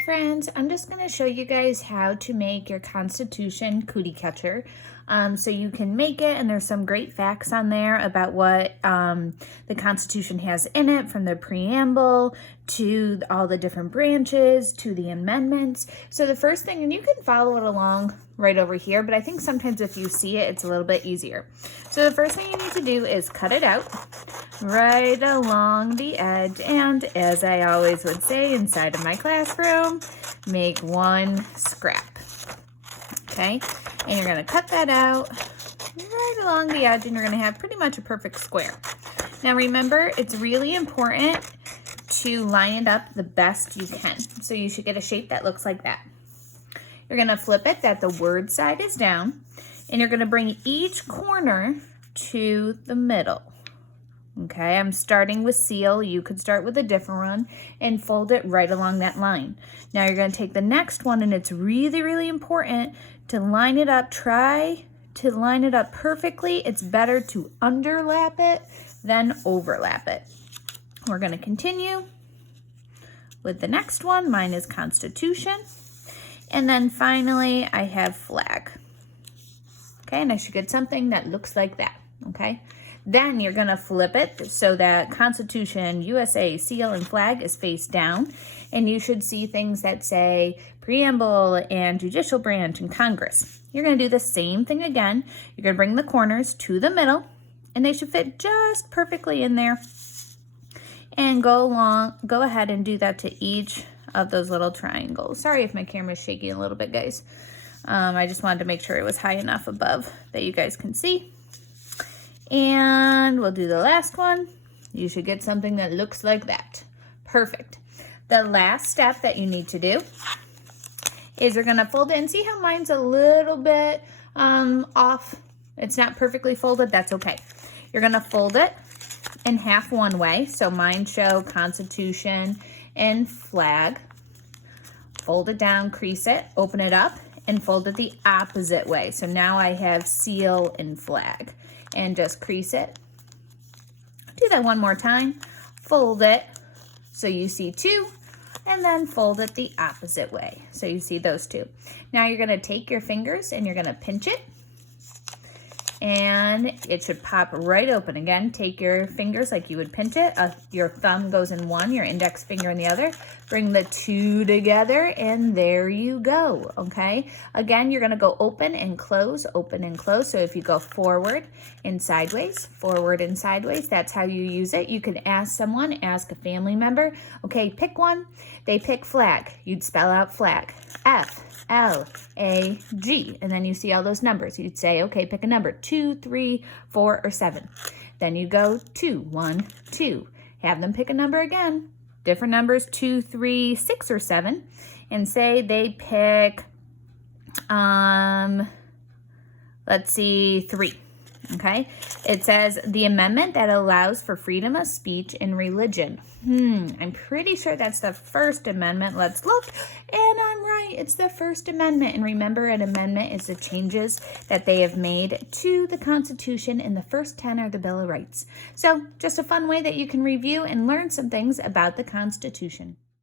Friends, I'm just going to show you guys how to make your Constitution cootie catcher. So you can make it, and there's some great facts on there about what the Constitution has in it, from the preamble to all the different branches to the amendments. So the first thing, and you can follow it along right over here, but I think sometimes if you see it, it's a little bit easier. So the first thing you need to do is cut it out right along the edge, and as I always would say inside of my classroom, make one scrap. Okay, and you're going to cut that out right along the edge, and you're going to have pretty much a perfect square. Now remember, it's really important to line it up the best you can. So you should get a shape that looks like that. You're going to flip it that the word side is down, and you're going to bring each corner to the middle. Okay, I'm starting with seal. You could start with a different one and fold it right along that line. Now you're going to take the next one, and it's really, really important to line it up. Try to line it up perfectly. It's better to underlap it than overlap it. We're going to continue with the next one. Mine is Constitution. And then finally, I have flag. Okay, and I should get something that looks like that. Okay. Then you're going to flip it so that Constitution, USA, seal, and flag is face down. And you should see things that say preamble and judicial branch and Congress. You're going to do the same thing again. You're going to bring the corners to the middle, and they should fit just perfectly in there. And go ahead and do that to each of those little triangles. Sorry if my camera's shaking a little bit, guys. I just wanted to make sure it was high enough above that you guys can see. And we'll do the last one. You should get something that looks like that. Perfect. The last step that you need to do is you're gonna fold it, and see how mine's a little bit off. It's not perfectly folded, that's okay. You're gonna fold it in half one way. So mine show Constitution and flag. Fold it down, crease it, open it up, and fold it the opposite way. So now I have seal and flag. And just crease it. Do that one more time. Fold it so you see two, and then fold it the opposite way so you see those two. Now you're going to take your fingers and you're going to pinch it, and it should pop right open. Again, take your fingers like you would pinch it. Your thumb goes in one, your index finger in the other. Bring the two together, and there you go, okay? Again, you're going to go open and close, open and close. So if you go forward and sideways, that's how you use it. You can ask someone, ask a family member, okay, pick one. They pick flag. You'd spell out flag. F-L-A-G, and then you see all those numbers. You'd say, okay, pick a number, 2, 3, 4, or 7. Then you go 2, 1, 2. Have them pick a number again, different numbers, 2, 3, 6, or 7, and say they pick, let's see, 3. Okay, it says the amendment that allows for freedom of speech and religion. I'm pretty sure that's the First Amendment. Let's look, and I'm right. It's the First Amendment. And remember, an amendment is the changes that they have made to the Constitution, and the first 10 are the Bill of Rights. So just a fun way that you can review and learn some things about the Constitution.